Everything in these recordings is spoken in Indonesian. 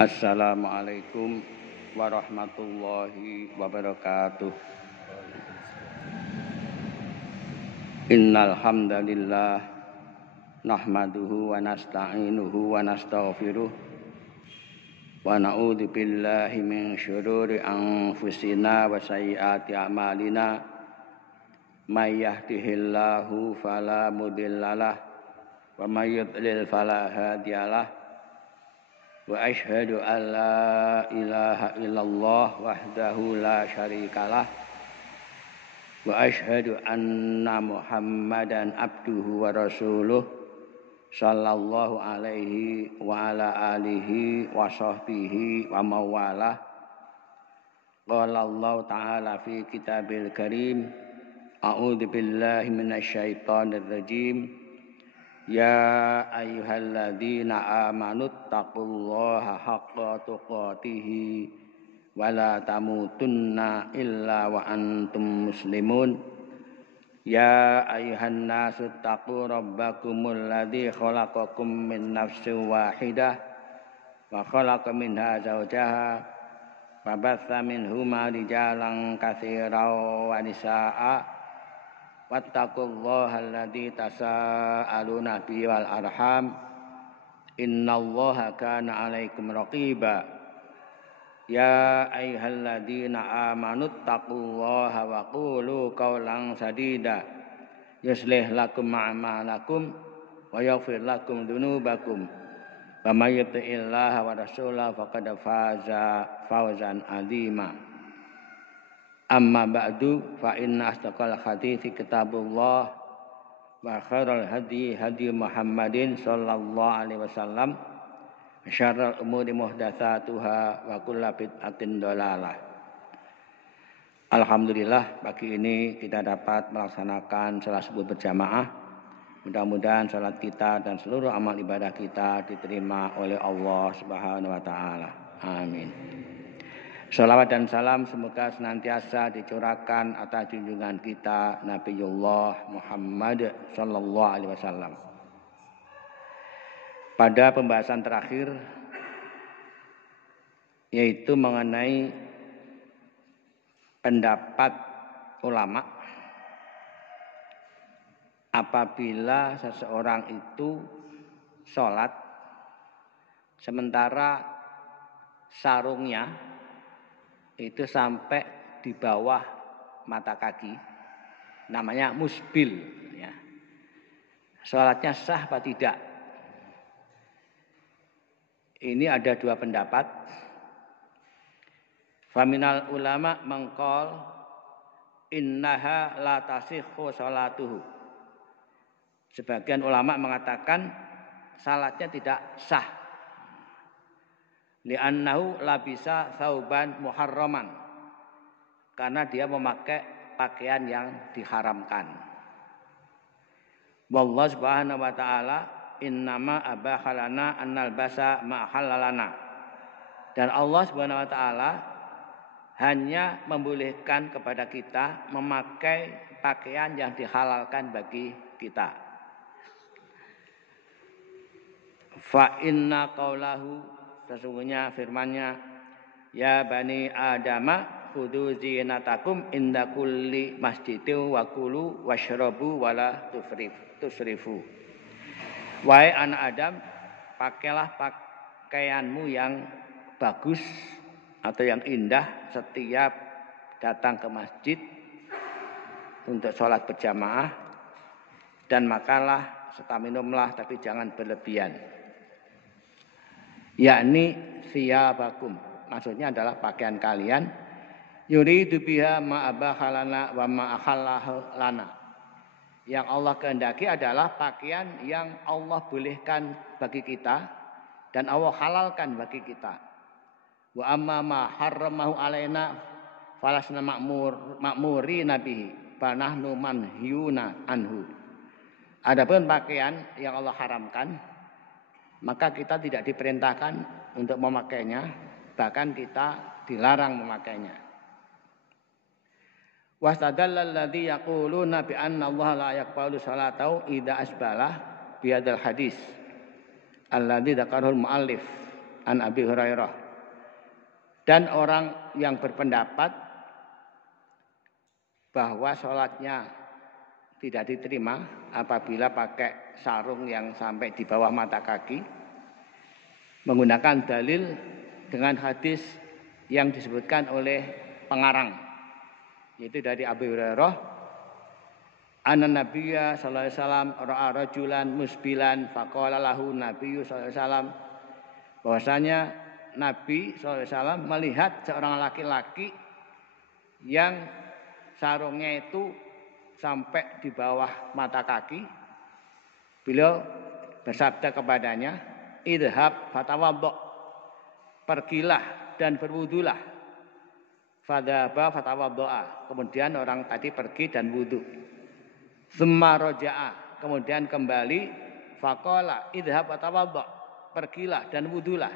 Assalamualaikum warahmatullahi wabarakatuh. Innal hamdalillah nahmaduhu wa nasta'inuhu wa nastaghfiruh wa na'udzu billahi min syururi anfusina wa sayyiati a'malina. May yahdihillahu fala mudhillalah wa may yudlil fala hadiyalah. Wa asyhadu an la ilaha illallah wahdahu la syarikalah wa asyhadu anna Muhammadan abduhu wa rasuluh sallallahu alaihi wa ala alihi wa sahbihi wa mawalah. Qala Allah ta'ala fi kitabil karim, a'udzu billahi minasyaitonir rajim. Ya ayyuhalladzina amanu taqullaha haqqa tuqatih wa la tamutunna illa wa antum muslimun. Ya ayyuhan nasu taqu rabbakumul ladzi khalaqakum min nafsin wahidah wa khalaqa minha zawjaha wa batha minhuma rijalan katsiran wa nisaa'a. Wattaqullaha alladzi tasaaluna bihi wal arham innallaha kana 'alaikum raqiba. Ya ayyuhalladzina amanu taqullaha wa qulu qawlan sadida yuslih lakum a'malakum wa yaghfir lakum dzunubakum wa may yuti'illaha wa rasulahu faqad faza fawzan 'azima. Amma ba'du fa inna asdaqal hadithi kitabullah wa khairal hadi hadi Muhammadin sallallahu alaihi wasallam wa syarrul umuri muhdatsatuha wa kullu bid'atin dhalalah. Alhamdulillah, pagi ini kita dapat melaksanakan salat subuh berjamaah. Mudah-mudahan salat kita dan seluruh amal ibadah kita diterima oleh Allah Subhanahu wa taala. Amin. Salawat dan salam semoga senantiasa dicurahkan atas junjungan kita Nabiullah Muhammad sallallahu alaihi wasallam. Pada pembahasan terakhir, yaitu mengenai pendapat ulama apabila seseorang itu sholat sementara sarungnya itu sampai di bawah mata kaki, namanya musbil, ya. Sholatnya sah apa tidak? Ini ada dua pendapat. Faminal ulama mengqol innaha la tasihhu sholatuhu. Sebagian ulama mengatakan salatnya tidak sah. Li'annahu labisa thauban muharraman, karena dia memakai pakaian yang diharamkan. Wallahu subhanahu wa ta'ala innama abahalana annal basa ma'halalana. Dan Allah subhanahu wa ta'ala hanya membolehkan kepada kita memakai pakaian yang dihalalkan bagi kita. Fa inna qaulahu, sesungguhnya firman-Nya, ya bani adama khudhu zinatakum inda kulli masjidin wa kulu washrabu wala tusrifu. Wahai anak Adam, pakailah pakaianmu yang bagus atau yang indah setiap datang ke masjid untuk sholat berjamaah, dan makanlah serta minumlah tapi jangan berlebihan. Yakni siyabakum, maksudnya adalah pakaian kalian, yuridu biha ma abahalana wa ma akhallahu lana. Yang Allah kehendaki adalah pakaian yang Allah bolehkan bagi kita dan Allah halalkan bagi kita. Wa amma ma harramahu alaina falasna ma'muri nabihi fa nahnu manhiyuna anhu. Adapun pakaian yang Allah haramkan, maka kita tidak diperintahkan untuk memakainya, bahkan kita dilarang memakainya. Wastadallal ladzi yaquluna bi anna Allah la yaqbalu salatahu idza asbalah bi hadzal hadis alladzi dzakarul muallif an Abi Hurairah. Dan orang yang berpendapat bahwa sholatnya tidak diterima apabila pakai sarung yang sampai di bawah mata kaki, menggunakan dalil dengan hadis yang disebutkan oleh pengarang, yaitu dari Abu Hurairah, anna nabiyya sallallahu alaihi wasallam ra'a rajulan musbilan faqala lahu nabiyyu sallallahu alaihi wasallam, bahwasanya Nabi sallallahu alaihi wasallam melihat seorang laki-laki yang sarungnya itu sampai di bawah mata kaki. Beliau bersabda kepadanya, idhab fatawaddo, pergilah dan berwudulah. Fadhaba fatawaddoa, kemudian orang tadi pergi dan wudu. Tsumma roja'a, kemudian kembali, faqala idhab fatawaddo, pergilah dan wudulah.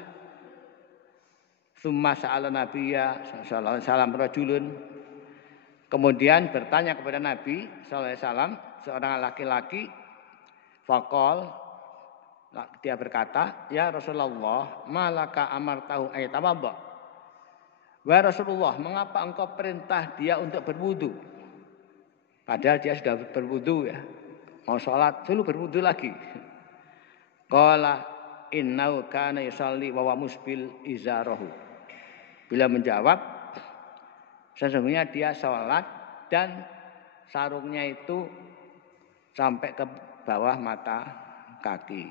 Tsumma sa'ala nabiyya sallallahu alaihi wasallam rajulun, kemudian bertanya kepada Nabi sallallahu alaihi wasallam seorang laki-laki, faqal, dia berkata, ya Rasulullah, malaka amartahu ayatawadda. Wahai Rasulullah, mengapa engkau perintah dia untuk berwudu? Padahal dia sudah berwudu ya. Mau sholat dulu berwudu lagi. Qala innahu kana yusalli wa musbil izarahu. Bila menjawab, sesungguhnya dia sholat dan sarungnya itu sampai ke bawah mata kaki.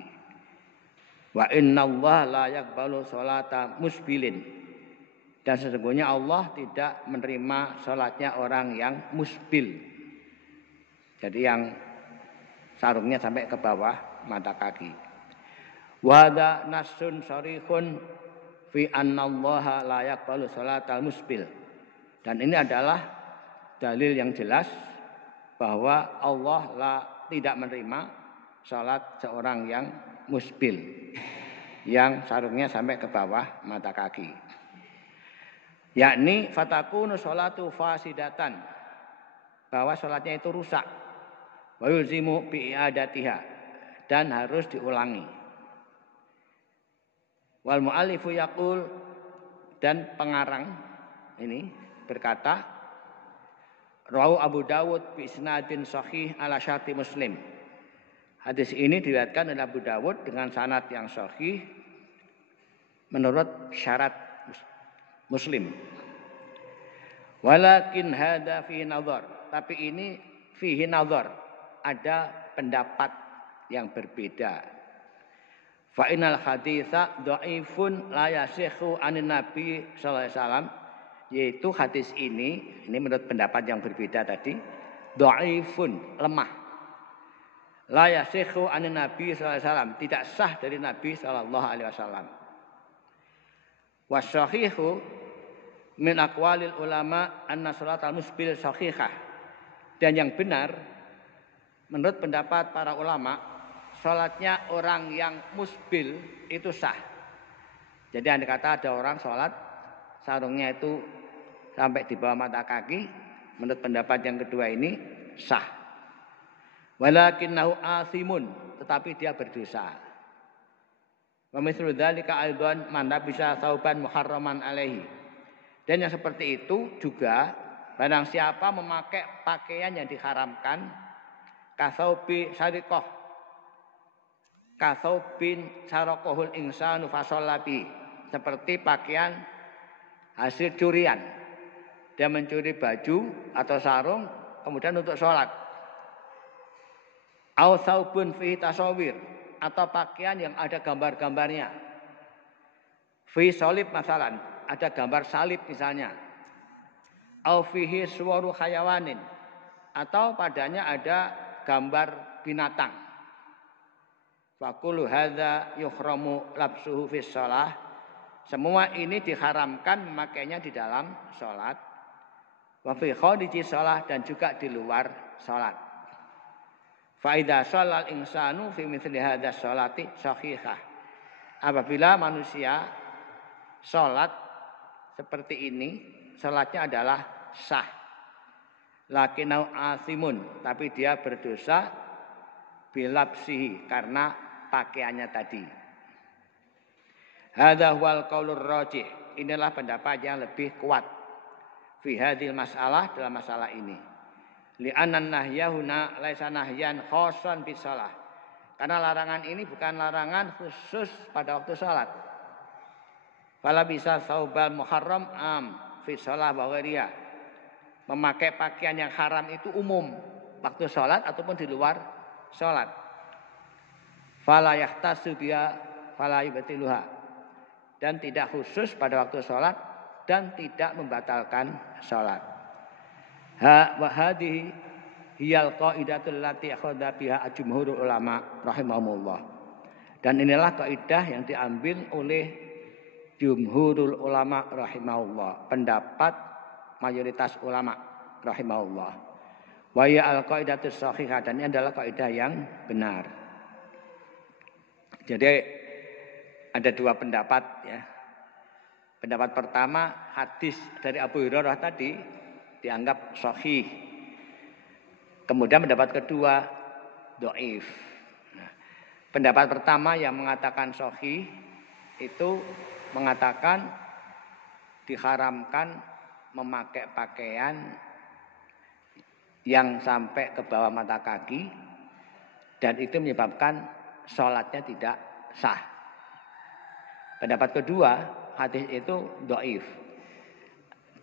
Wa innallaha la yaqbalu sholata musbilin. Dan sesungguhnya Allah tidak menerima sholatnya orang yang musbil. Jadi yang sarungnya sampai ke bawah mata kaki. Wa hadza nassun sharihun fi annallaha la yaqbalu sholatal musbil. Dan ini adalah dalil yang jelas bahwa Allah tidak menerima sholat seorang yang musbil, yang sarungnya sampai ke bawah mata kaki. Yakni fatakunu sholatu fasidatan, bahwa sholatnya itu rusak. Wa yulzimu bi'adatiha, dan harus diulangi. Wal mu'allifu yaqul, dan pengarang ini berkata, rawu Abu Dawud bi isnadin sahih ala syarti Muslim. Hadis ini diriwayatkan oleh Abu Dawud dengan sanad yang sahih menurut syarat Muslim. Walakin hadza fihi nazar, tapi ini fihi nazar, ada pendapat yang berbeda. Fa innal haditsa dhaifun la yasihhu anin nabi sallallahu alaihi wasallam, yaitu hadis ini menurut pendapat yang berbeda tadi, dhaifun, lemah. La yasihhu anin nabi sallallahu alaihi wasallam, tidak sah dari Nabi sallallahu alaihi wasallam. Wasahihu min aqwalil ulama anna salatal musbil sahihah, dan yang benar menurut pendapat para ulama, salatnya orang yang musbil itu sah. Jadi andai kata ada orang salat sarungnya itu sampai di bawah mata kaki, menurut pendapat yang kedua ini sah. Walakinnahu asimun, tetapi dia berdosa. Wa mithlu dzalika aidan man labisa thawban muharraman alaihi. Dan yang seperti itu juga barang siapa memakai pakaian yang diharamkan, kathaubi syariqah, kathaubin saraqahul insanu fasallabi, seperti pakaian hasil curian. Dia mencuri baju atau sarung kemudian untuk sholat. Au thawbun fihi tasawir, atau pakaian yang ada gambar-gambarnya. Fi salib masalan, ada gambar salib misalnya. Au fihi suwaru hayawanin, atau padanya ada gambar binatang. Faqulu hadza yuhramu labsuhu fi shalah. Semua ini diharamkan memakainya di dalam salat. Wa fi khariji shalah, dan juga di luar salat. Fa idza shallal insanu fi mithli hadza sholati sahihah. Apabila manusia salat seperti ini, salatnya adalah sah. Lakinau asimun, tapi dia berdosa bilabsihi, karena pakaiannya tadi. Hadza huwal qaulur rajih. Inilah pendapat yang lebih kuat fi hadhil masalah, dalam masalah ini. Li'anna nahya huna laisa nahyan khossan bis shalah. Karena larangan ini bukan larangan khusus pada waktu salat. Fala bisa saubal muharram fi shalah wa ghairiha. Memakai pakaian yang haram itu umum waktu salat ataupun di luar salat. Fala yahtasu biha fala yubtiluha. Dan tidak khusus pada waktu salat dan tidak membatalkan salat. Wa hadhihi hiyal qaidatul lati akhadha biha jumhurul ulama rahimahumullah. Dan inilah kaidah yang diambil oleh jumhurul ulama rahimahullah, pendapat mayoritas ulama rahimahullah. Wa ya al qaidatus shahihah, dan ini adalah kaidah yang benar. Jadi ada dua pendapat ya. Pendapat pertama, hadis dari Abu Hurairah tadi dianggap sahih. Kemudian pendapat kedua, dhaif. Nah, pendapat pertama yang mengatakan sahih itu mengatakan diharamkan memakai pakaian yang sampai ke bawah mata kaki dan itu menyebabkan sholatnya tidak sah. Pendapat kedua, hadis itu dhaif.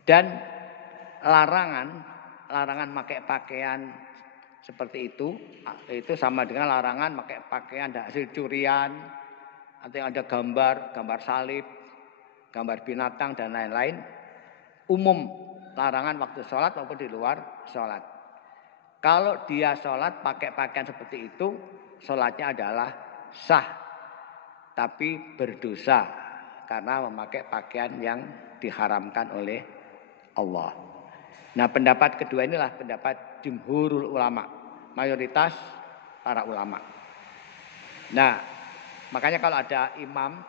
Dan larangan pakai pakaian seperti itu sama dengan larangan pakai pakaian hasil curian atau yang ada gambar salib, gambar binatang dan lain-lain. Umum larangan waktu sholat maupun di luar sholat. Kalau dia sholat pakai pakaian seperti itu, sholatnya adalah sah. Tapi berdosa karena memakai pakaian yang diharamkan oleh Allah. Nah, pendapat kedua inilah pendapat jumhurul ulama, mayoritas para ulama. Nah, makanya kalau ada imam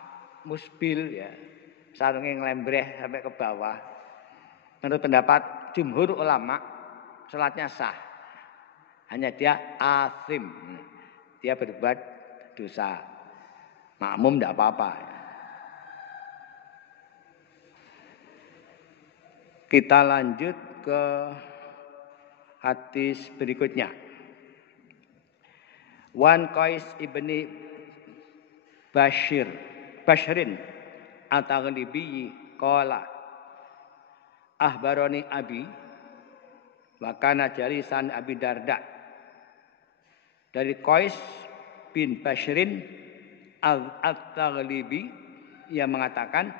musbil ya, sarungnya ngelembreh sampai ke bawah, menurut pendapat jumhur ulama salatnya sah. Hanya dia asim, dia berbuat dosa. Makmum tidak apa-apa. Kita lanjut ke hadis berikutnya. Wan Qais ibni Bashrin at-Taghlibi qala ahbaroni abi wa kana jalisan Abi Darda. Dari Qais bin Bashrin At-Taghlibi, ia mengatakan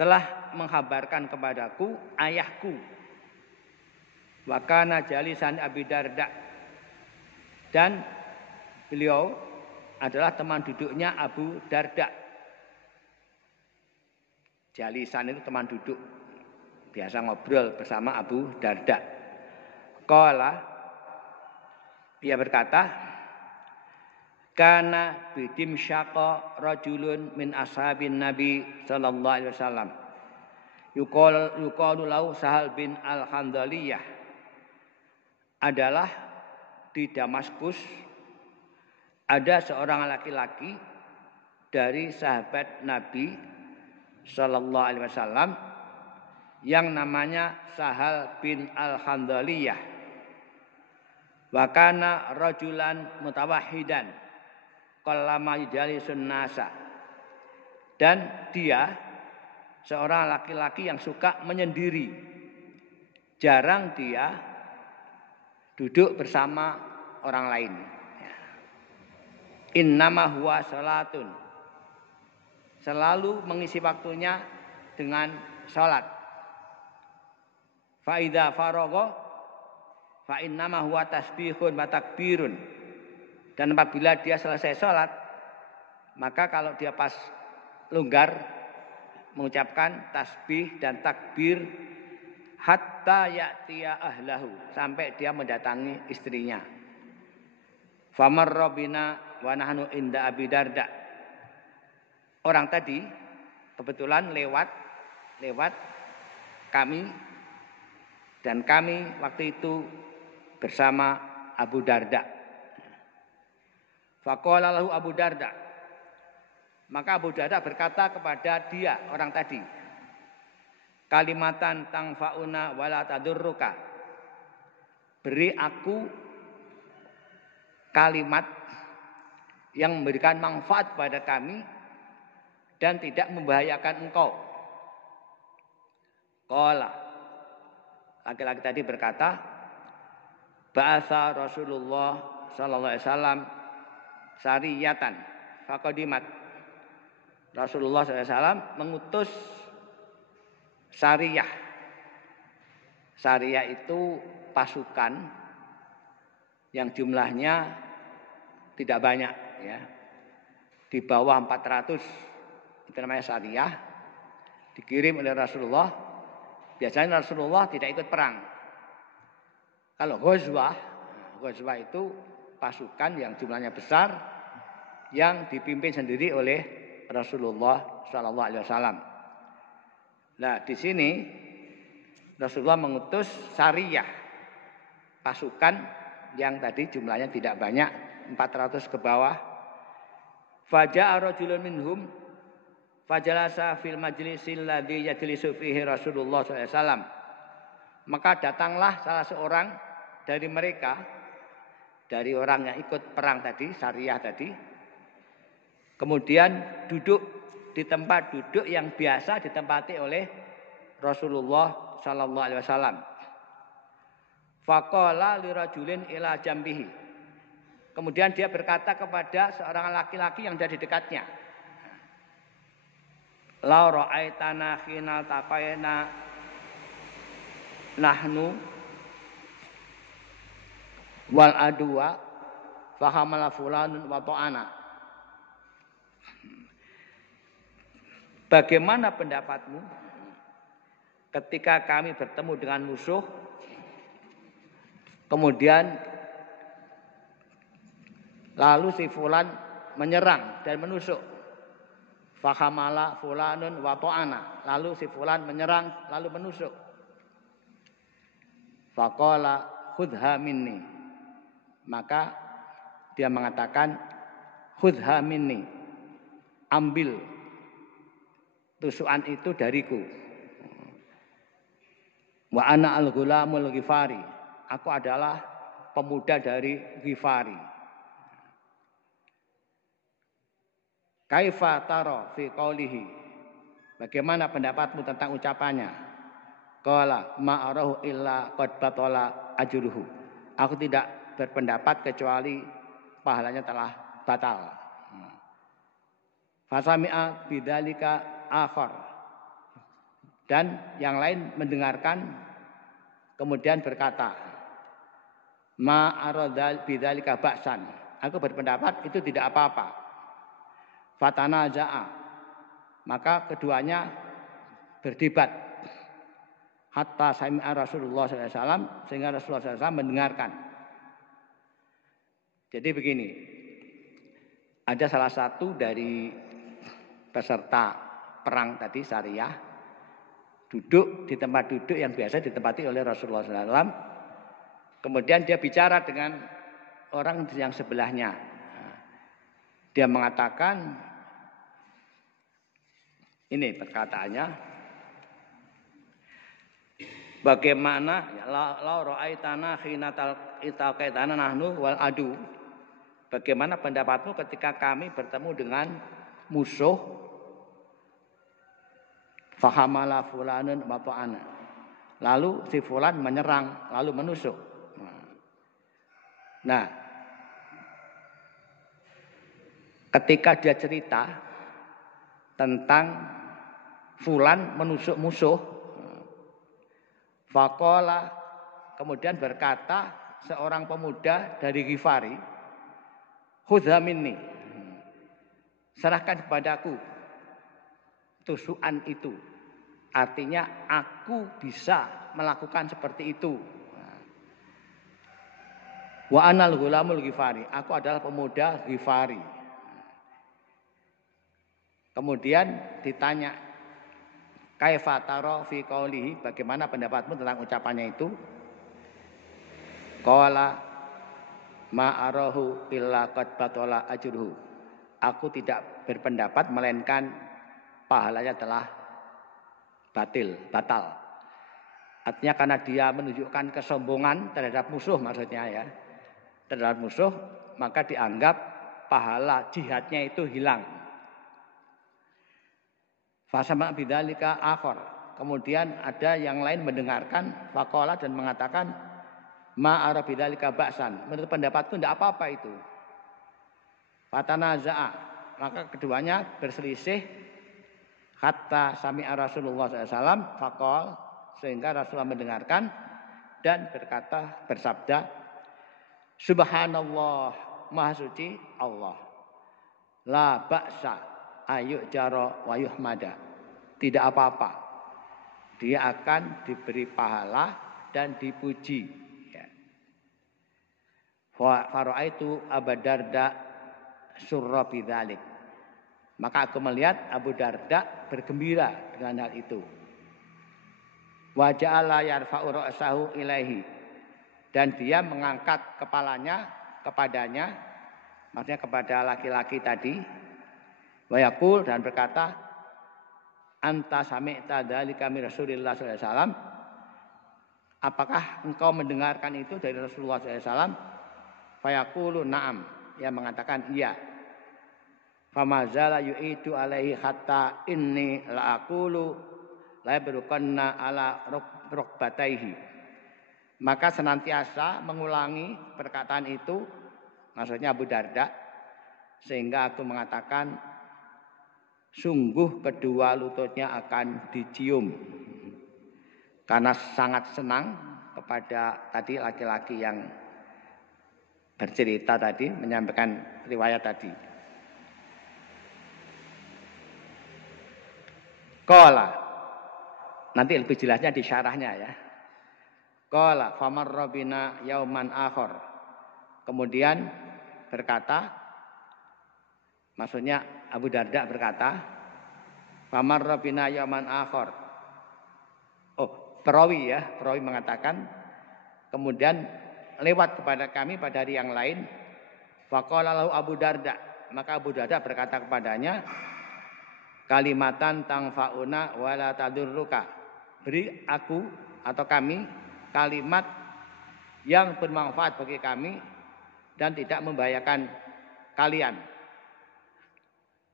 telah menghabarkan kepadaku ayahku wa kana jalisan Abi Darda, dan beliau adalah teman duduknya Abu Darda. Jalisan itu teman duduk, biasa ngobrol bersama Abu Darda. Qala, ia berkata, kana bidim syaqa rajulun min ashabin Nabi sallallahu alaihi wasallam. Yuqalu lahu Sahal bin Al-Handaliyah. Adalah di Damaskus ada seorang laki-laki dari sahabat Nabi sallallahu alaihi wasallam yang namanya Sahal bin Al-Handaliyah. Wa kana rajulan mutawahhidan qallama yujalisun nasa, dan dia seorang laki-laki yang suka menyendiri, jarang dia duduk bersama orang lain. Innama huwa salatun, selalu mengisi waktunya dengan salat. Fa idza faragha fa innama huwa tasbihun wa takbirun. Dan apabila dia selesai sholat, maka kalau dia pas longgar mengucapkan tasbih dan takbir hatta ya'tiya ahlahu, sampai dia mendatangi istrinya. Famarra bina wa nahnu inda Abi Darda. Orang tadi kebetulan lewat kami, dan kami waktu itu bersama Abu Darda. Faqala lahu Abu Darda. Maka Abu Darda berkata kepada dia, orang tadi, kalimatan tangfauna wala tadurruka. Beri aku kalimat yang memberikan manfaat pada kami dan tidak membahayakan engkau. Qala, laki-laki tadi berkata, ba'atha Rasulullah sallallahu alaihi wasallam sariyatan faqadimat. Rasulullah sallallahu alaihi wasallam mengutus sariyah. Sariyah itu pasukan yang jumlahnya tidak banyak, ya. Di bawah 400, itu namanya sariyah, dikirim oleh Rasulullah. Biasanya Rasulullah tidak ikut perang. Kalau ghazwah itu pasukan yang jumlahnya besar yang dipimpin sendiri oleh Rasulullah sallallahu alaihi wasallam. Nah, di sini Rasulullah mengutus sariyah, pasukan yang tadi jumlahnya tidak banyak, 400 ke bawah. Faja'a rajulun minhum fajalasa fil majlisil ladzi yajlisu fihi Rasulullah sallallahu alaihi wasallam. Maka datanglah salah seorang dari mereka, dari orang yang ikut perang tadi, sariyah tadi, kemudian duduk di tempat duduk yang biasa ditempati oleh Rasulullah sallallahu alaihi wasallam. Faqala lirajulin ila jambihi. Kemudian dia berkata kepada seorang laki-laki yang ada di dekatnya, la ra'aitana khina taqayna nahnu wal adwa fahamala fulanun wa ta'ana. Bagaimana pendapatmu ketika kami bertemu dengan musuh, kemudian lalu si fulan menyerang dan menusuk. Fahamala fulanun wa ta'ana. Lalu si fulan menyerang lalu menusuk. Faqala khudha minni. Maka dia mengatakan khudha minni. Ambil tusukan itu dariku. Wa ana al-ghulamul Ghifari. Aku adalah pemuda dari Ghifari. Kaifa tara fi qaulihi. Bagaimana pendapatmu tentang ucapannya? Qala ma arahu illa qad batala ajruhu. Aku tidak berpendapat kecuali pahalanya telah batal. Fasami'a bidzalika akhar. Dan yang lain mendengarkan kemudian berkata, ma aradal bidzalika ba'san. Aku berpendapat itu tidak apa-apa. Fatanaza'a. Maka keduanya berdebat. Hatta sami'a Rasulullah sallallahu alaihi wasallam, sehingga Rasulullah sallallahu alaihi wasallam mendengarkan. Jadi begini. Ada salah satu dari peserta perang tadi sariyah duduk di tempat duduk yang biasa ditempati oleh Rasulullah sallallahu alaihi wasallam. Kemudian dia bicara dengan orang yang sebelahnya. Dia mengatakan, ini perkataannya, bagaimana la ra'aitana khina talqaitana nahnu wal adu. Bagaimana pendapatmu ketika kami bertemu dengan musuh? Fahamala fulanun wa ta'ana. Lalu si fulan menyerang lalu menusuk. Nah, ketika dia cerita tentang fulan menusuk musuh, faqala, kemudian berkata seorang pemuda dari Ghifari, khudha minni, serahkan kepadaku tusukan itu. Artinya aku bisa melakukan seperti itu. Wa anal ghulamul Ghifari, aku adalah pemuda Ghifari. Kemudian ditanya, kaifa tara fi qaulihi, bagaimana pendapatmu tentang ucapannya itu? Qala ma arahu illa qad batala ajruhu. aku tidak berpendapat melainkan pahalanya telah batal. Artinya karena dia menunjukkan kesombongan terhadap musuh maksudnya ya. Terhadap musuh, maka dianggap pahala jihadnya itu hilang. Fasama bidzalika akhar. Kemudian ada yang lain mendengarkan faqala dan mengatakan ma ara bidzalika ba'san. Menurut pendapatku tidak apa-apa itu. Fatanaza'a. Maka keduanya berselisih hatta sami'a Rasulullah SAW faqal, sehingga Rasulullah mendengarkan dan bersabda, Subhanallah, Maha Suci Allah. La ba'sa ayuk jaro wa yuhmada. Tidak apa-apa. Dia akan diberi pahala dan dipuji. Ya. Fara'aitu Abu Darda surra bidzalik. Maka aku melihat Abu Darda bergembira dengan hal itu. Wa ja'ala yarfa'u ra'sahu ilaihi. Dan dia mengangkat kepalanya kepadanya, maksudnya kepada laki-laki tadi. Wa yaqul, dan berkata, anta sami'ta dzalika min Rasulillah sallallahu alaihi wasallam. Apakah engkau mendengarkan itu dari Rasulullah sallallahu alaihi wasallam? Fa yaqulu na'am. Ia mengatakan iya. Famazala yu'idu alaihi hatta inni la aqulu la yabrukanna ala rukbataihi. Maka senantiasa mengulangi perkataan itu, maksudnya Abu Darda, sehingga aku mengatakan sungguh kedua lututnya akan dicium. Karena sangat senang kepada tadi laki-laki yang bercerita tadi, menyampaikan riwayat tadi. Qala, nanti lebih jelasnya di syarahnya ya. Qala famarra bina yauman akhar. Kemudian berkata, maksudnya Abu Darda berkata, famarra bina yauman akhar. Oh, perawi mengatakan, kemudian lewat kepada kami pada hari yang lain. Faqala lahu Abu Darda. Maka Abu Darda berkata kepadanya, kalimatan tangfauna wala tadurruka. Beri aku atau kami kalimat yang bermanfaat bagi kami dan tidak membahayakan kalian.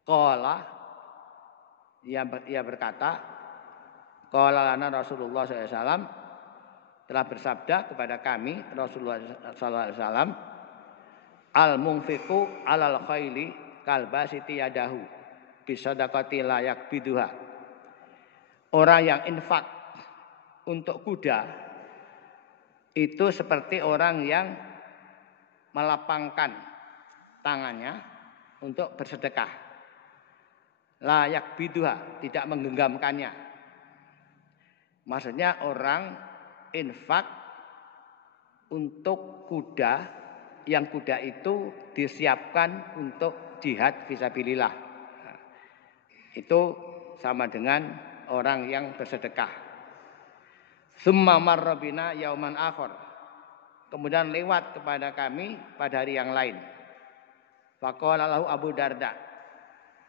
Qala, ia berkata, qala lana Rasulullah SAW, telah bersabda kepada kami Rasulullah SAW, al-munfiqu alal khayli kalbasiti yadahu bisadaqati layak biduha. Orang yang infak untuk kuda itu seperti orang yang melapangkan tangannya untuk bersedekah. Layak biduha, tidak menggenggamkannya. Maksudnya orang infak untuk kuda, yang kuda itu disiapkan untuk jihad fisabilillah. Itu sama dengan orang yang bersedekah. Summa marra bina yauman akhar. Kemudian lewat kepada kami pada hari yang lain. Faqala lahu Abu Darda.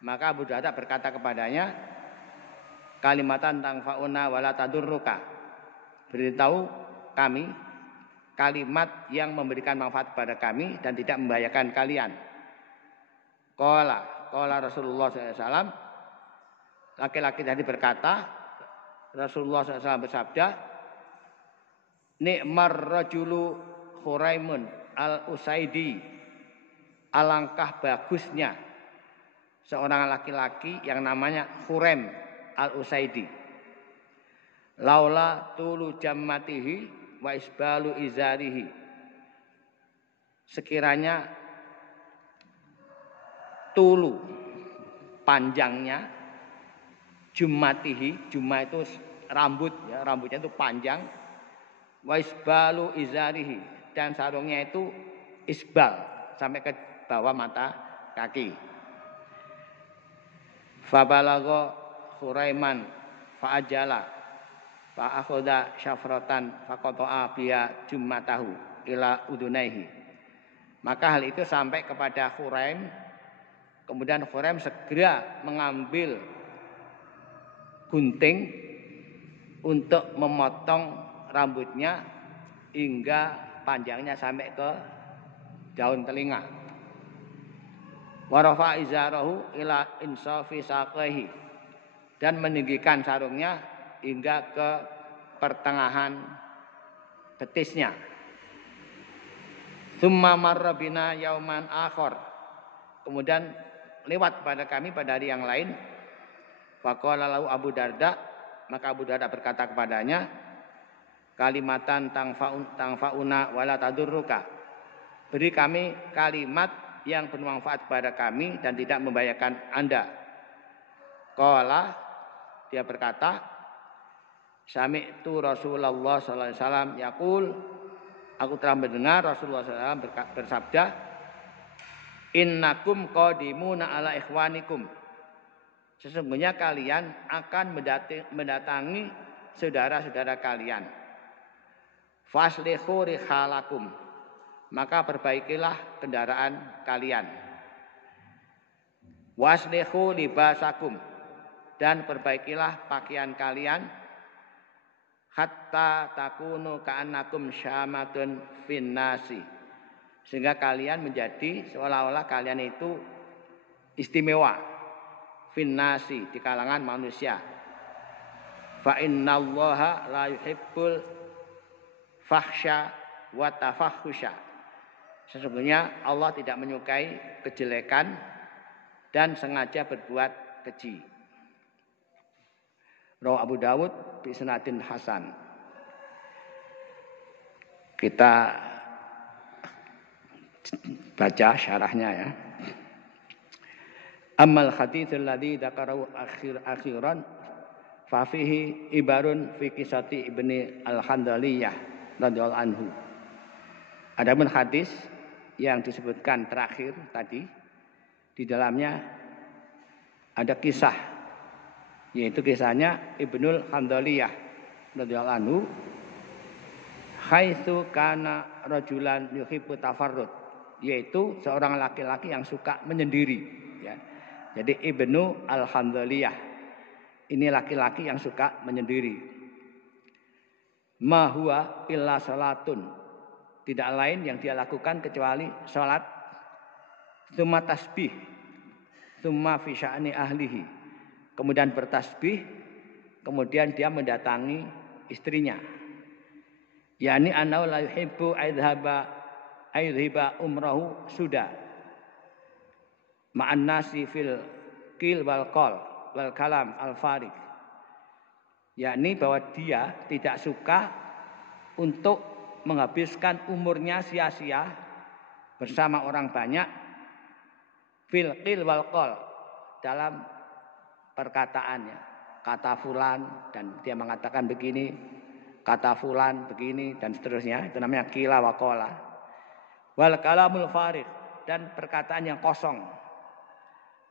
Maka Abu Darda berkata kepadanya, kalimatan tangfauna wala tadurruka. Beritahu kami kalimat yang memberikan manfaat kepada kami dan tidak membahayakan kalian. Qala Rasulullah SAW. Laki-laki tadi berkata, Rasulullah SAW bersabda, Ni'mar rajulu Khuraimun al-Usaidi. Alangkah bagusnya seorang laki-laki yang namanya Khuraim al-Usaidi. Laula tulu jammatihi wa isbalu izarihi. Sekiranya tulu panjangnya, jummatihi, jumma itu rambut ya, rambutnya itu panjang, wa isbalu izarihi, dan sarungnya itu isbal sampai ke bawah mata kaki. Fabalagha Khuraiman fa'ajala fa'akhoda syafratan faqata'a biya jummatahu ila udunaihi. Maka hal itu sampai kepada Khuraim, Kemudian Khuraim segera mengambil gunting untuk memotong rambutnya hingga panjangnya sampai ke daun telinga. Wa rafa izarahu ila insafi saqaihi, dan meninggikan sarungnya hingga ke pertengahan betisnya. Tsumma marra bina yauman akhar, kemudian lewat pada kami pada hari yang lain. Faqala lahu Abu Darda, maka Abu Darda berkata kepadanya, kalimatan tangfauna wala tadurruka, beri kami kalimat yang bermanfaat kepada kami dan tidak membahayakan Anda. Qala, dia berkata, sami'tu Rasulullah sallallahu alaihi wasallam yaqul, aku telah mendengar Rasulullah sallallahu alaihi wasallam bersabda, innakum qadimuna ala ikhwanikum, sesungguhnya kalian akan mendatangi saudara-saudara kalian. Faslihu rihalakum, maka perbaikilah kendaraan kalian. Waslihu libasakum, dan perbaikilah pakaian kalian. Hatta takunu ka'annakum syamatun finnasi, sehingga kalian menjadi seolah-olah kalian itu istimewa finnasi, di kalangan manusia. Fa innallaha la yuhibbul fahsya wa tafahhusya, sesungguhnya Allah tidak menyukai kejelekan dan sengaja berbuat keji. Rawi Abu Dawud bi sanadin hasan. Kita baca syarahnya ya. Ammal haditsul ladzi dzakarahu akhiran fa fihi ibarun fi qissati Ibni Al-Handaliyah radhiyallahu anhu. Adapun hadis yang disebutkan terakhir tadi, di dalamnya ada kisah, yaitu kisahnya Ibnul Handaliyah radhiyallahu anhu, haitsu kana rajulan yuhibbu tafarrud, yaitu seorang laki-laki yang suka menyendiri ya. Jadi Ibnu Al-Handaliyah ini laki-laki yang suka menyendiri. Ma huwa illa salatun, tidak lain yang dia lakukan kecuali salat. Tsumma tasbih, tsumma fi sya'ni ahlihi, kemudian bertasbih, kemudian dia mendatangi istrinya. Yani annahu la yuhibbu aidhaba umrahu suda ma'an nasi fil qil wal qal wal kalam al farid, yakni bahwa dia tidak suka untuk menghabiskan umurnya sia-sia bersama orang banyak, fil qil wal qal, dalam perkataannya, kata fulan dan dia mengatakan begini, kata fulan begini dan seterusnya, itu namanya qila wa qala. Wal kalamul farid, dan perkataan yang kosong,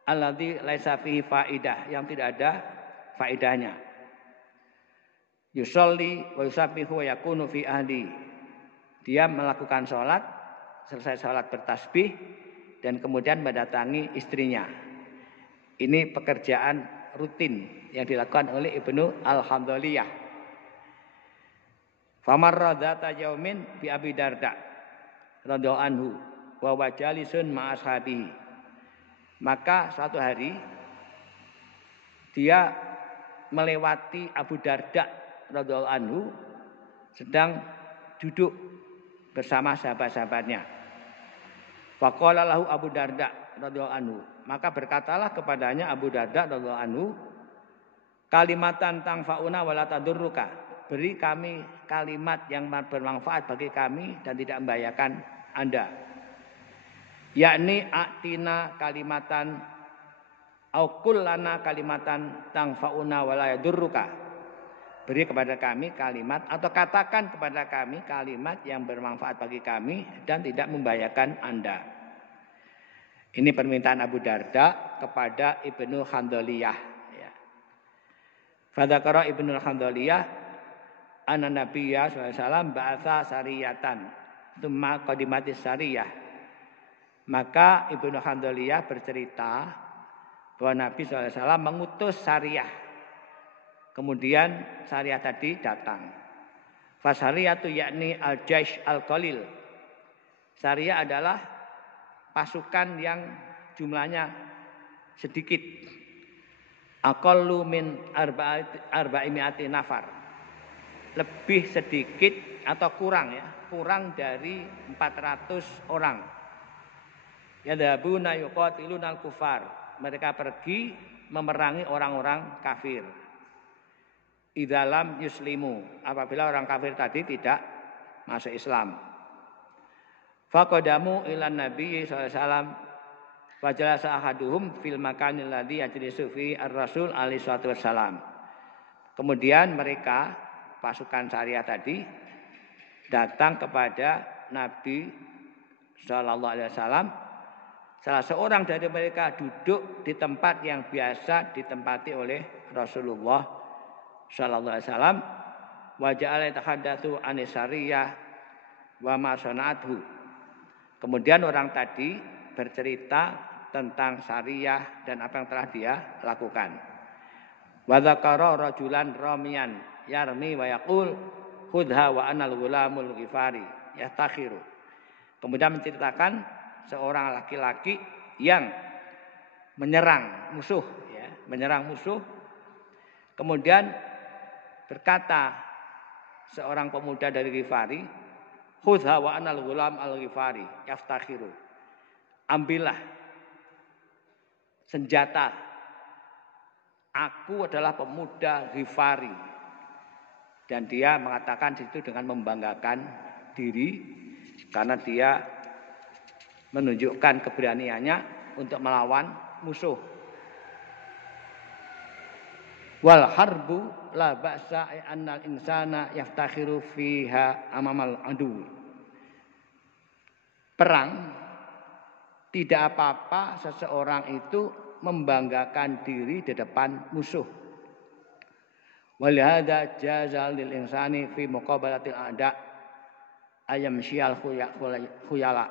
alladzi laisa fihi faidah, yang tidak ada faedahnya. Yusolli wa yusabbihu wa yakunu fi ahli, dia melakukan sholat, selesai sholat bertasbih dan kemudian mendatangi istrinya. Ini pekerjaan rutin yang dilakukan oleh Ibnu Al-Handaliyah. Famarra dzata yaumin bi Abi Darda radhiyallahu anhu wa wajalisun ma ashabihi, maka suatu hari dia melewati Abu Darda radhiyallahu anhu sedang duduk bersama sahabat-sahabatnya. Faqala lahu Abu Darda radhiyallahu anhu, maka berkatalah kepadanya Abu Darda radhiyallahu anhu, kalimatan tangfauna wala tadurruka, beri kami kalimat yang bermanfaat bagi kami dan tidak membahayakan Anda. Yakni atina kalimatan au kullana kalimatan tangfauna wala yadurruka, beri kepada kami kalimat atau katakan kepada kami kalimat yang bermanfaat bagi kami dan tidak membahayakan Anda. Ini permintaan Abu Darda kepada Ibnu Handaliyah ya. Fadzakara Ibnu Handaliyah anna Nabiyya sallallahu alaihi wasallam ba'atsa sariyatan tsumma qadimatis sariyah Maka Ibnu Handoliyah bercerita bahwa Nabi SAW mengutus Sariyah. Kemudian Sariyah tadi datang. Fasariyatu yakni al-jaish al-qalil. Sariyah adalah pasukan yang jumlahnya sedikit. Aqallu min arba'imi'ati nafar. Lebih sedikit atau kurang ya, kurang dari 400 orang. Yadhabuna yuqatiluna al-kufar. Mereka pergi memerangi orang-orang kafir. Idzalam yuslimu, apabila orang kafir tadi tidak masuk Islam. Faqadamu ilan Nabi sallallahu alaihi wasallam wa jalasa ahaduhum fil makanil ladzi yajlisu fi ar-rasul alaihi salatu wassalam. Kemudian mereka pasukan Sariyah tadi datang kepada Nabi sallallahu alaihi wasallam. Salah seorang dari mereka duduk di tempat yang biasa ditempati oleh Rasulullah sallallahu alaihi wasallam, wa ja'ala yatahaddatsu anis sariyah wa ma sana'athu. Kemudian orang tadi bercerita tentang Sariyah dan apa yang telah dia lakukan. Wa dzakara rajulan ramiyan yarmi wa yaqul khudha wa anal ghulamul ghifari yastakhiru. Kemudian menceritakan seorang laki-laki yang menyerang musuh ya, menyerang musuh. Kemudian berkata seorang pemuda dari Ghifari, khudha wa anal ghulam al-Ghifari yaftakhiru. Ambillah senjata. Aku adalah pemuda Ghifari. Dan dia mengatakan itu dengan membanggakan diri karena dia menunjukkan keberaniannya untuk melawan musuh. Wal harbu la ba'sa annal insana yaftakhiru fiha amamal adu. Perang tidak apa-apa seseorang itu membanggakan diri di depan musuh. Walihada jazal lil insani fi muqabalatil a'da ayam syal khuyala.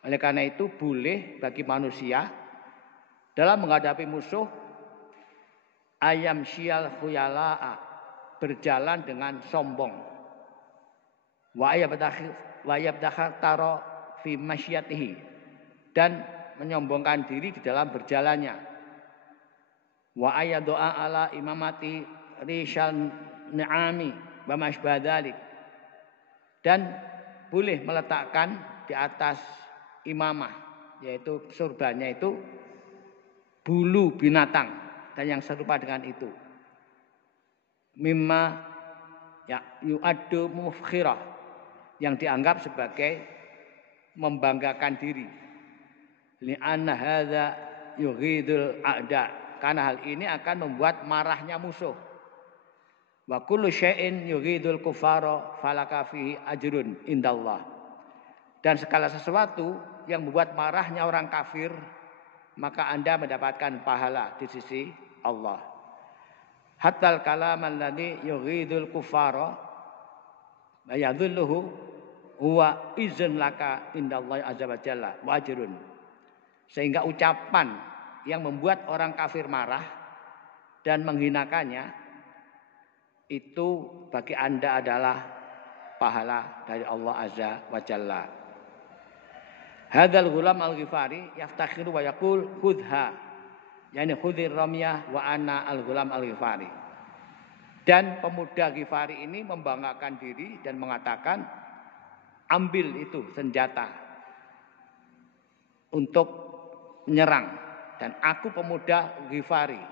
Oleh karena itu boleh bagi manusia dalam menghadapi musuh ayam syal khuyala'a, berjalan dengan sombong. Wa yabdakhar taro fi masyatihi, dan menyombongkan diri di dalam berjalannya. Wa ayadoa ala imamati rishal ni'ami wa masbadalik, dan boleh meletakkan di atas imamah, yaitu surbannya itu bulu binatang dan yang serupa dengan itu. Mimma ya yu'addu mufkhirah, yang dianggap sebagai membanggakan diri. Li'anna hadza yughidul a'da, karena hal ini akan membuat marahnya musuh. Wa kullu syai'in yughidul kufara falaka fihi ajrun indallah. Dan segala sesuatu yang membuat marahnya orang kafir, maka Anda mendapatkan pahala di sisi Allah. Hatta al-kalam alladhi yughidul kufara wa yadhulluhu huwa izn laka indallahi azza wa jalla wa ajrun. Sehingga ucapan yang membuat orang kafir marah dan menghinakannya itu bagi Anda adalah pahala dari Allah azza wa jalla. Hadzal ghulam al-Ghifari yaftakhiru wa yaqul khudha, yani khudhir ramyah wa ana al-ghulam al-Ghifari. Dan pemuda Ghifari ini membanggakan diri dan mengatakan, ambil itu senjata untuk menyerang, dan aku pemuda Ghifari.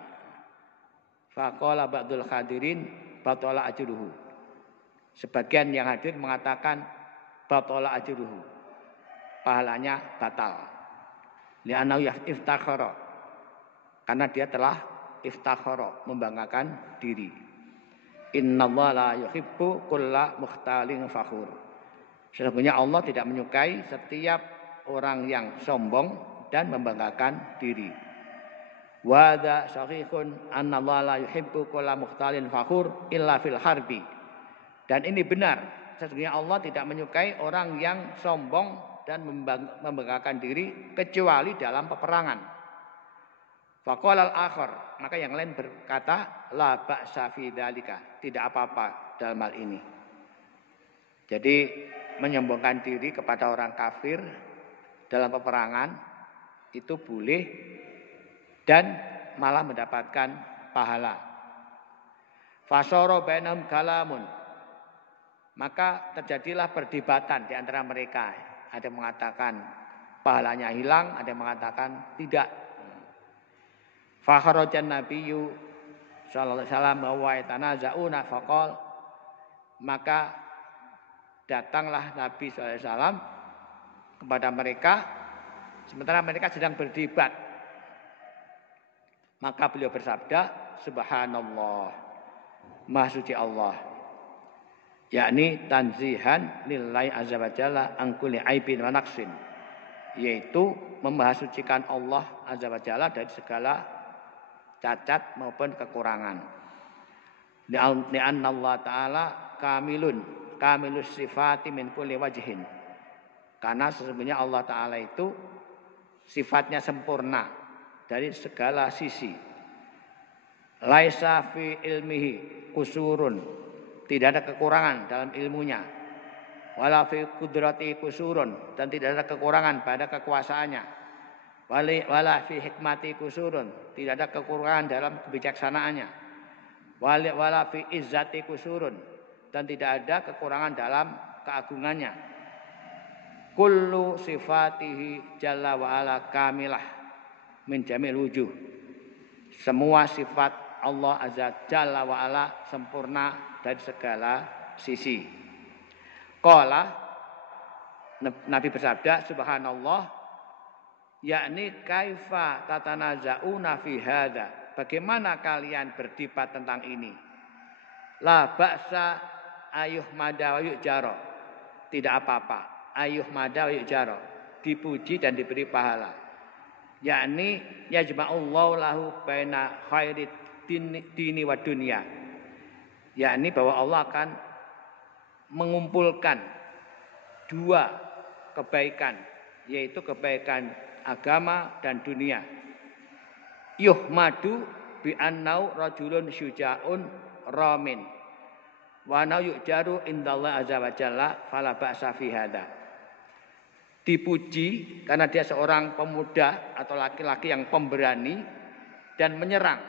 Faqala ba'dul hadirin batala ajruhu. Sebagian yang hadir mengatakan batala ajruhu, pahalanya batal. Li'annahu iftakhara, karena dia telah iftakhara, membanggakan diri. Innallaha la yuhibbu kulla mukhtalin fakhur. Sesungguhnya Allah tidak menyukai setiap orang yang sombong dan membanggakan diri. Wa dza sahihun annallaha la yuhibbu kulla mukhtalin fakhur illa fil harbi. Dan ini benar, sesungguhnya Allah tidak menyukai orang yang sombong dan membanggakan diri kecuali dalam peperangan. Faqala al-akhar, maka yang lain berkata la ba'sa fi dzalika, tidak apa-apa dalam hal ini. Jadi menyombongkan diri kepada orang kafir dalam peperangan itu boleh dan malah mendapatkan pahala. Fasara bainahum kalamun, maka terjadilah perdebatan di antara mereka. Ada yang mengatakan pahalanya hilang, ada yang mengatakan tidak. Fakharajan nabiyyu sallallahu alaihi wasallam wa yatanaza'una faqal, maka datanglah Nabi sallallahu alaihi wasallam kepada mereka sementara mereka sedang berdebat. Maka beliau bersabda, subhanallah, maha suci Allah, yakni tanzihan lillahi azza wa jalla an kulli aibin wa naqsin, yaitu memahasucikan Allah azza wa jalla dari segala cacat maupun kekurangan. Li'anna Allah ta'ala kamilus sifati min kulli wajhin. Karena sesungguhnya Allah ta'ala itu sifatnya sempurna dari segala sisi. Laisa fi ilmihi kusurun, tidak ada kekurangan dalam ilmunya. Wala fi qudrati kusurun, dan tidak ada kekurangan pada kekuasaannya. Wala fi hikmati kusurun, tidak ada kekurangan dalam kebijaksanaannya. Wala fi izzati kusurun, dan tidak ada kekurangan dalam keagungannya. Kullu sifatihi jalla wa ala kamilah min jamil wujuh. Semua sifat Allah azza jalla wa ala sempurna dari segala sisi. Qala, Nabi bersabda, subhanallah, yakni kaifa tatanaza'una fi hadza, bagaimana kalian berdebat tentang ini. La ba'sa ayuh mada wa yu'jaro, tidak apa-apa, ayuh mada wa yu'jaro, dipuji dan diberi pahala. Yakni yajma'ullahu lahu baina khairid dini wa dunya, yakni bahwa Allah akan mengumpulkan dua kebaikan, yaitu kebaikan agama dan dunia. Yuhmadu bi annau rajulun syuja'un ramin wa nau yujaru indallah azza wa jalla fala ba'sa fi hadza. Dipuji karena dia seorang pemuda atau laki-laki yang pemberani dan menyerang,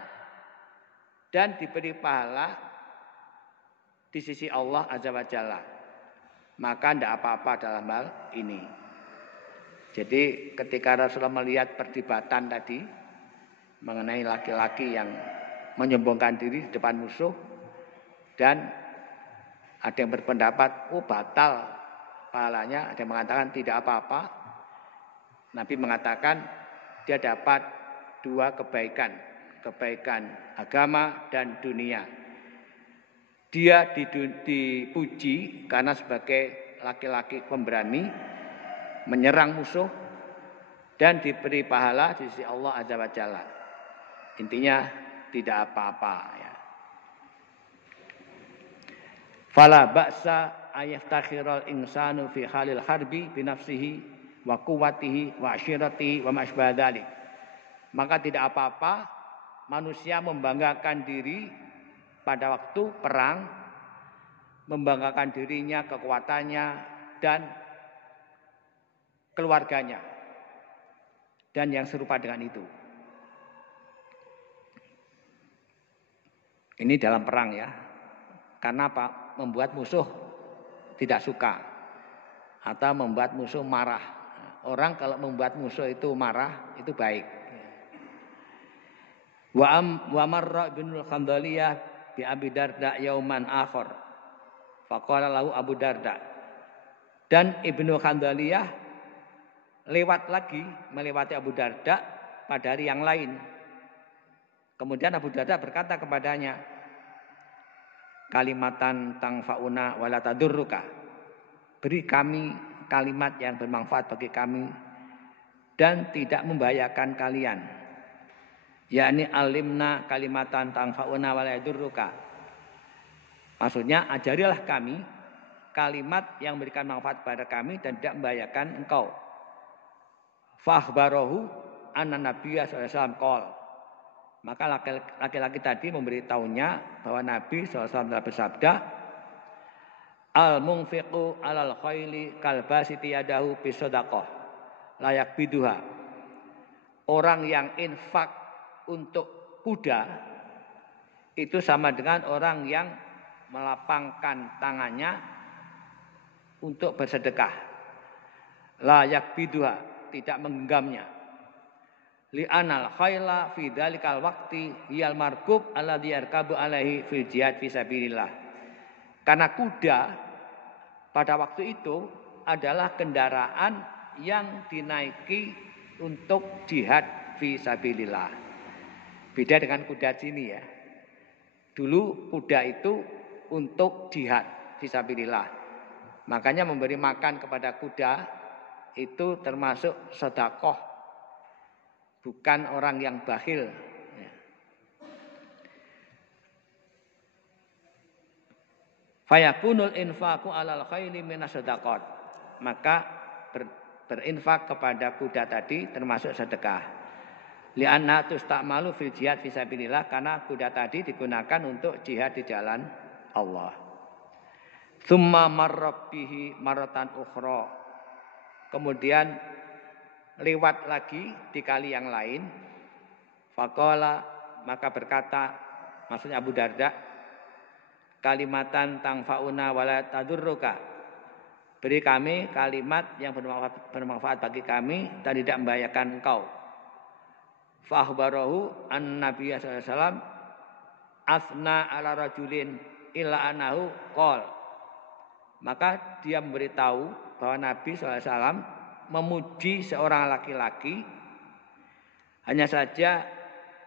dan diberi pahala di sisi Allah azza wa jalla. Maka tidak apa-apa dalam hal ini. Jadi ketika Rasulullah melihat perdebatan tadi mengenai laki-laki yang menyombongkan diri di depan musuh, dan ada yang berpendapat batal pahalanya, ada yang mengatakan tidak apa-apa, Nabi mengatakan dia dapat dua kebaikan, kebaikan agama dan dunia. Dia dipuji karena sebagai laki-laki pemberani menyerang musuh dan diberi pahala di sisi Allah azza wa jalla. Intinya tidak apa-apa ya. Fala ba'sa ayaftakhiral insanu fi halil harbi bi nafsihi wa quwwatihi wa ashiratihi wa masbah dzalik. Maka tidak apa-apa manusia membanggakan diri pada waktu perang, membanggakan dirinya, kekuatannya dan keluarganya, dan yang serupa dengan itu. Ini dalam perang ya. Karena apa? Membuat musuh tidak suka atau membuat musuh marah. Orang kalau membuat musuh itu marah itu baik. Wa marra binul Khandaliyah bi Abi Darda yauman akhar. Faqala lahu Abu Darda. Dan Ibnu Khandaliyah lewat lagi melewati Abu Darda pada hari yang lain. Kemudian Abu Darda berkata kepadanya, kalimatan tangfauna wala tadurruka, beri kami kalimat yang bermanfaat bagi kami dan tidak membahayakan kalian, yakni alimna kalimatan tangfauna wala tadurruka. Maksudnya ajarilah kami kalimat yang memberikan manfaat pada kami dan tidak membahayakan engkau. Fakhbarahu anna nabiyya sallallahu alaihi wasallam qol. Maka laki-laki tadi memberitahunya bahwa Nabi SAW telah bersabda, al-munfiqu alal khayli kalbasiti yadahu bisadaqah layak biduha. Orang yang infak untuk kuda itu sama dengan orang yang melapangkan tangannya untuk bersedekah. Layak biduha, tidak menggenggamnya. Li'anal khayla fi dzalikal waqti hiyal markub alladzi yarkabu alaihi fil jihad fi sabilillah. Karena kuda pada waktu itu adalah kendaraan yang dinaiki untuk jihad fi sabilillah. Beda dengan kuda sini ya. Dulu kuda itu untuk jihad fi sabilillah. Makanya memberi makan kepada kuda itu termasuk sedekah. Bukan orang yang bakhil. Fayakunul infaqu alal khayli minas sadaqat. Maka berinfak kepada kuda tadi termasuk sedekah. Li'anna tusta'malu fil jihad fisabilillah, karena kuda tadi digunakan untuk jihad di jalan Allah. Tsumma marra bihi maratan ukhra. Kemudian lewat lagi di kali yang lain. Faqala, maka berkata, maksudnya Abu Darda, kalimatan tangfauna wala tadurruka. Beri kami kalimat yang bermanfaat bagi kami dan tidak membahayakan engkau. Fa akhbarahu an-nabiy sallallahu alaihi wasallam asna ala rajulin illa anahu qol. Maka dia memberitahu bahwa Nabi sallallahu alaihi wasallam memuji seorang laki-laki, hanya saja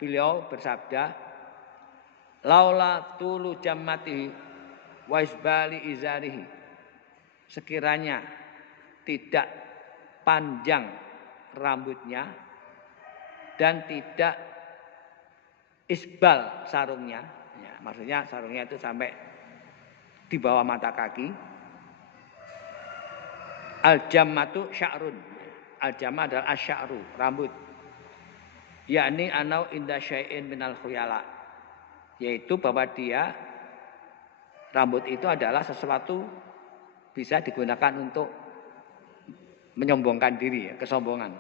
beliau bersabda, laula tulu jammati wa isbali izarihi. Sekiranya tidak panjang rambutnya dan tidak isbal sarungnya, ya, maksudnya sarungnya itu sampai di bawah mata kaki. Al-jammatu sya'run. Al-jamma adalah asy'aru, rambut. Yakni anau inda syai'in minal khuyala. Yaitu bahwa dia rambut itu adalah sesuatu bisa digunakan untuk menyombongkan diri, ya, kesombongan.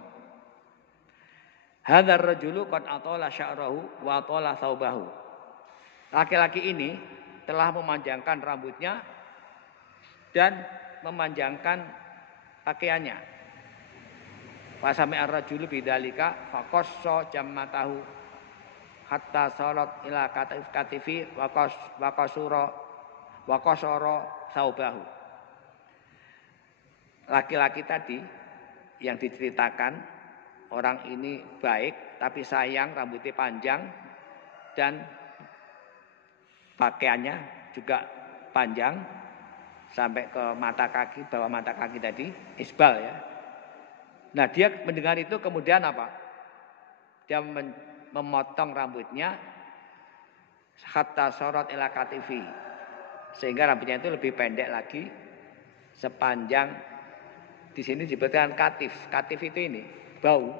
Hadzal rajulu qad atala sya'rahu wa atala thawbahu. Laki-laki ini telah memanjangkan rambutnya dan memanjangkan pakaiannya. Fasami ar-rajulu bidzalika faqassa jammatahu hatta salat ila katifi wa qasara saubahu. Laki-laki tadi yang diceritakan, orang ini baik tapi sayang rambutnya panjang dan pakaiannya juga panjang sampai ke mata kaki, bawah mata kaki tadi, isbal ya. Nah, dia mendengar itu kemudian apa? Dia memotong rambutnya hatta sorot ila katifi. Sehingga rambutnya itu lebih pendek lagi sepanjang, di sini disebutkan katif. Katif itu ini, bau.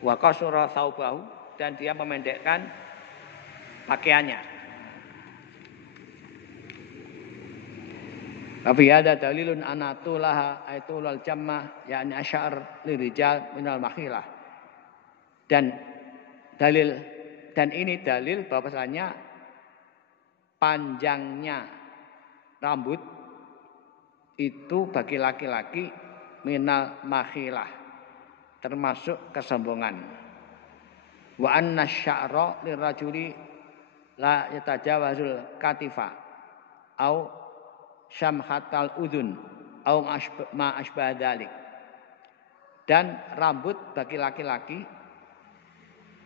Wa qasura thawbahu, dan dia memendekkan pakaiannya. Tapi ada dalilun anatulaha aitulal jammah yakni asy'ar lirijal minal makhilah. Dan ini dalil bahwasanya panjangnya rambut itu bagi laki-laki minal makhilah, termasuk kesombongan. Wa anna sya'ra lirajuli la yatajawazul katifa au syamhatal udun au ma asbah dzalik. Dan rambut bagi laki-laki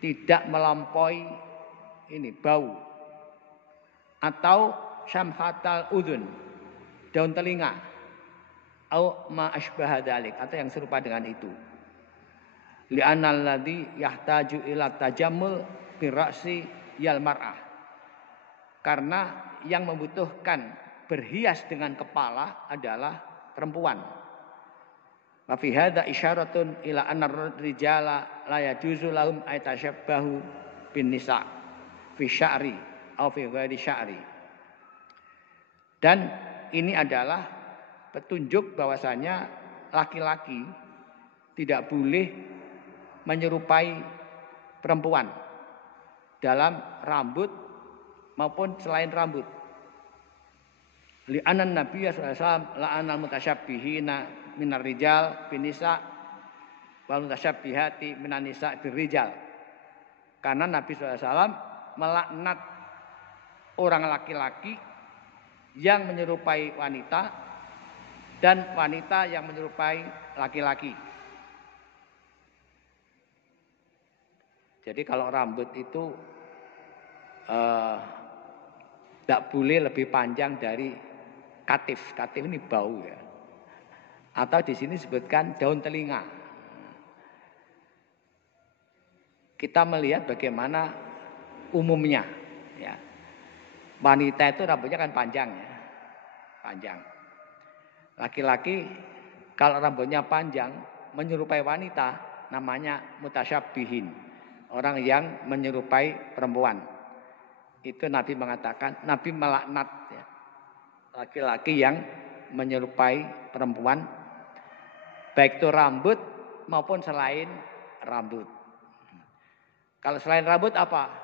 tidak melampaui ini bau atau syamhatal udun, daun telinga, au ma asbah dzalik, atau yang serupa dengan itu. Li'anal ladzi yahtaju ila tajammul bi ra'si yal mar'ah. Karena yang membutuhkan berhias dengan kepala adalah perempuan. Wa fi hadza isyaratun ila anna rijala la yajuzu lahum aytashabbahu bin nisa fi sya'ri aw fi ghairi sya'ri. Dan ini adalah petunjuk bahwasanya laki-laki tidak boleh menyerupai perempuan dalam rambut maupun selain rambut. Li'anna Nabi sallallahu alaihi wasallam la'anal mutasyabbihina minar rijal bin nisa wal mutasyabbihati minan nisa bir rijal. Karena Nabi sallallahu alaihi wasallam melaknat orang laki-laki yang menyerupai wanita dan wanita yang menyerupai laki-laki. Jadi kalau rambut itu tidak boleh lebih panjang dari katif. Katif ini bau ya. Atau di sini disebutkan daun telinga. Kita melihat bagaimana umumnya ya. Wanita itu rambutnya kan panjang ya. Panjang. Laki-laki kalau rambutnya panjang menyerupai wanita namanya mutasyabbihin. Orang yang menyerupai perempuan. Itu Nabi mengatakan, Nabi melaknat ya, laki-laki yang menyerupai perempuan, baik itu rambut maupun selain rambut. Kalau selain rambut apa?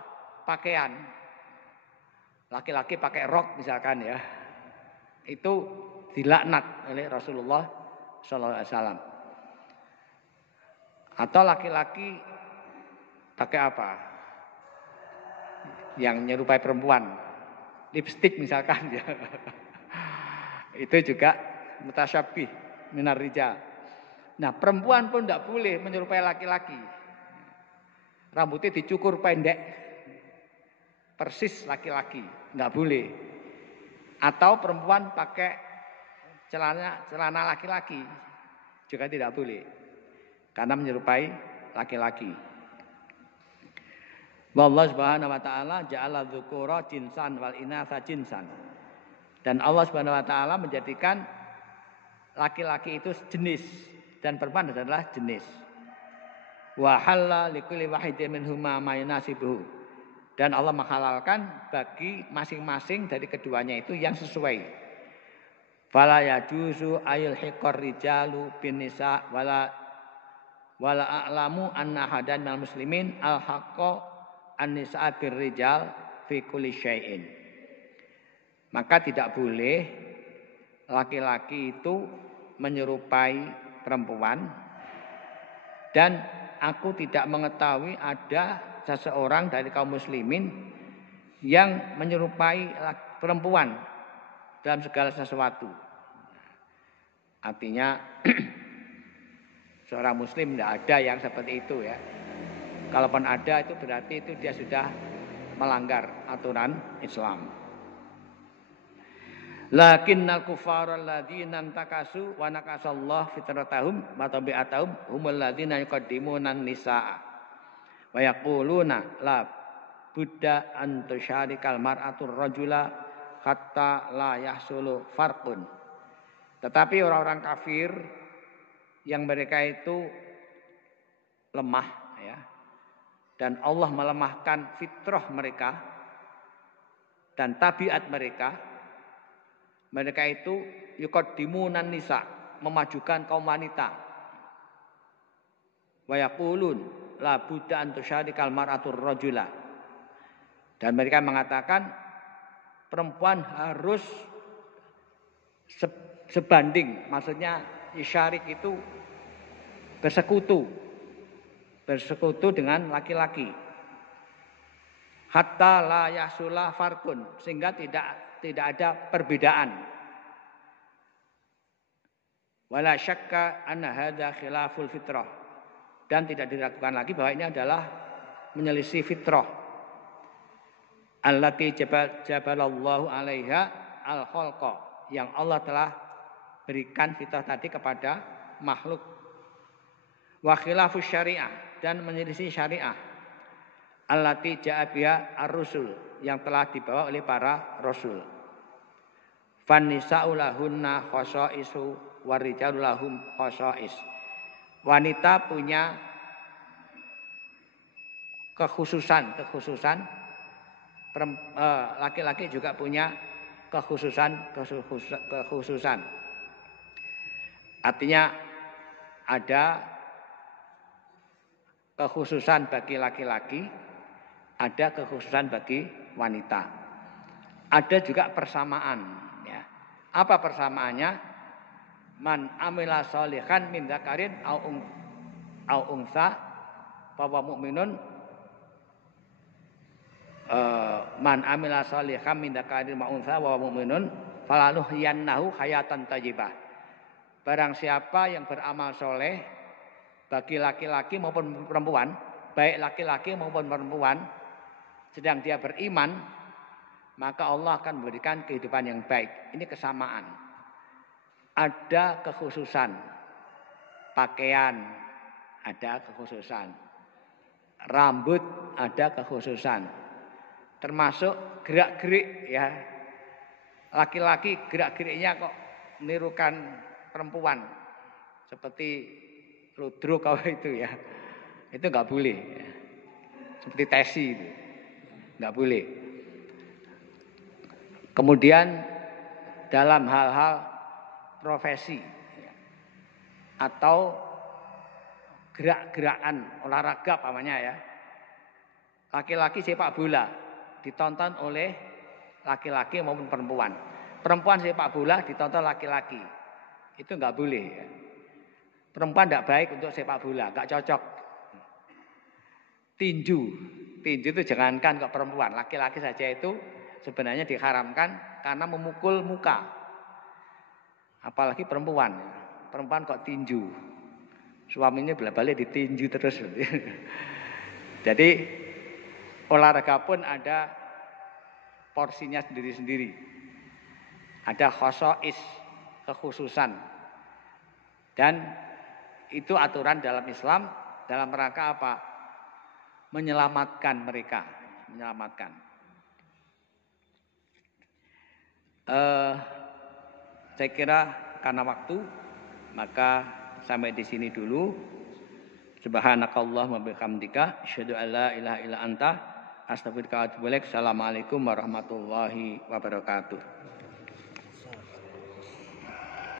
Pakaian. Laki-laki pakai rok misalkan ya, itu dilaknat oleh Rasulullah SAW. Atau laki-laki pakai apa? Yang menyerupai perempuan, lipstik misalkan ya. Itu juga mutasyabbih minar rijal. Nah, perempuan pun tidak boleh menyerupai laki-laki. Rambutnya dicukur pendek, persis laki-laki, nggak boleh. Atau perempuan pakai celana laki-laki, juga tidak boleh, karena menyerupai laki-laki. Allah Subhanahu wa taala ja'ala dzukura jinsan wal inatha jinsan. Dan Allah Subhanahu wa taala menjadikan laki-laki itu jenis dan perempuan adalah jenis. Wa halal likulli wahidin minhuma ma yunasibuhu. Dan Allah menghalalkan bagi masing-masing dari keduanya itu yang sesuai. Fala yajuzu ayul hiqar rijalu bin nisa wala a'lamu anna hadan minal muslimin al haqqa an-nisa bir rijal fi kulli syai'in. Maka tidak boleh laki-laki itu menyerupai perempuan, dan aku tidak mengetahui ada seseorang dari kaum muslimin yang menyerupai perempuan dalam segala sesuatu. Artinya seorang muslim tidak ada yang seperti itu ya. Kalaupun ada itu berarti itu dia sudah melanggar aturan Islam. Lakinnal kuffara alladzina takasu wa nakasallahu fitratahum wa tabi'atahum humul ladzina yuqaddimuna an-nisaa wa yaquluna la budda an tusyarikal mar'atu rajula hatta la yahsulu farqun. Tetapi orang-orang kafir yang mereka itu lemah ya. Dan Allah melemahkan fitrah mereka dan tabiat mereka. Mereka itu yuqaddimunan nisa, memajukan kaum wanita. Wa yaqulun la budda an tusyarikal mar'atur rajula. Dan mereka mengatakan perempuan harus sebanding, maksudnya isyarik itu bersekutu dengan laki-laki. Hatta la yahsula farqun, sehingga tidak ada perbedaan. Wala syakka anna hadza khilaful fitrah, dan tidak diragukan lagi bahwa ini adalah menyelisih fitrah. Allati jabalallahu 'alaiha al-khalqa, yang Allah telah berikan fitrah tadi kepada makhluk. Wa khilafus syariah, dan menyelisih syariah. Allati ja'a biha ar-rusul, yang telah dibawa oleh para rasul. Fannisa'u lahunna khosaisu warijalu lahum khosais. Wanita punya kekhususan, laki-laki juga punya kekhususan. Artinya ada kekhususan bagi laki-laki, ada kekhususan bagi wanita. Ada juga persamaan. Ya. Apa persamaannya? Man amila sholihan min dzakarin au unsa fa mu'minun. Man amila sholihan min dzakarin wa unsa wa mu'minun falanuhyiyannahu hayatan thayyibah. Barang siapa yang beramal soleh bagi laki-laki maupun perempuan, baik laki-laki maupun perempuan, sedang dia beriman, maka Allah akan memberikan kehidupan yang baik. Ini kesamaan. Ada kekhususan. Pakaian ada kekhususan. Rambut ada kekhususan. Termasuk gerak-gerik ya. Laki-laki gerak-geriknya kok menirukan perempuan seperti Rudro kau itu ya, itu nggak boleh ya. Seperti Tesi itu nggak boleh. Kemudian dalam hal-hal profesi ya, atau gerak-gerakan olahraga pamannya ya, laki-laki sepak bola ditonton oleh laki-laki maupun perempuan. Perempuan sepak bola ditonton laki-laki. Itu nggak boleh ya. Perempuan tidak baik untuk sepak bola, nggak cocok. Tinju itu jangankan ke perempuan, laki-laki saja itu sebenarnya diharamkan karena memukul muka. Apalagi perempuan kok tinju. Suaminya bolak-balik ditinju terus. Jadi olahraga pun ada porsinya sendiri-sendiri. Ada khosais, kekhususan. Dan itu aturan dalam Islam dalam rangka apa? Menyelamatkan mereka, menyelamatkan. Saya kira karena waktu, maka sampai di sini dulu. Subhanakallahumma bihamdika, asyhadu an la ilaha illa anta, astaghfiruka wa atubu ilaik. Assalamualaikum warahmatullahi wabarakatuh.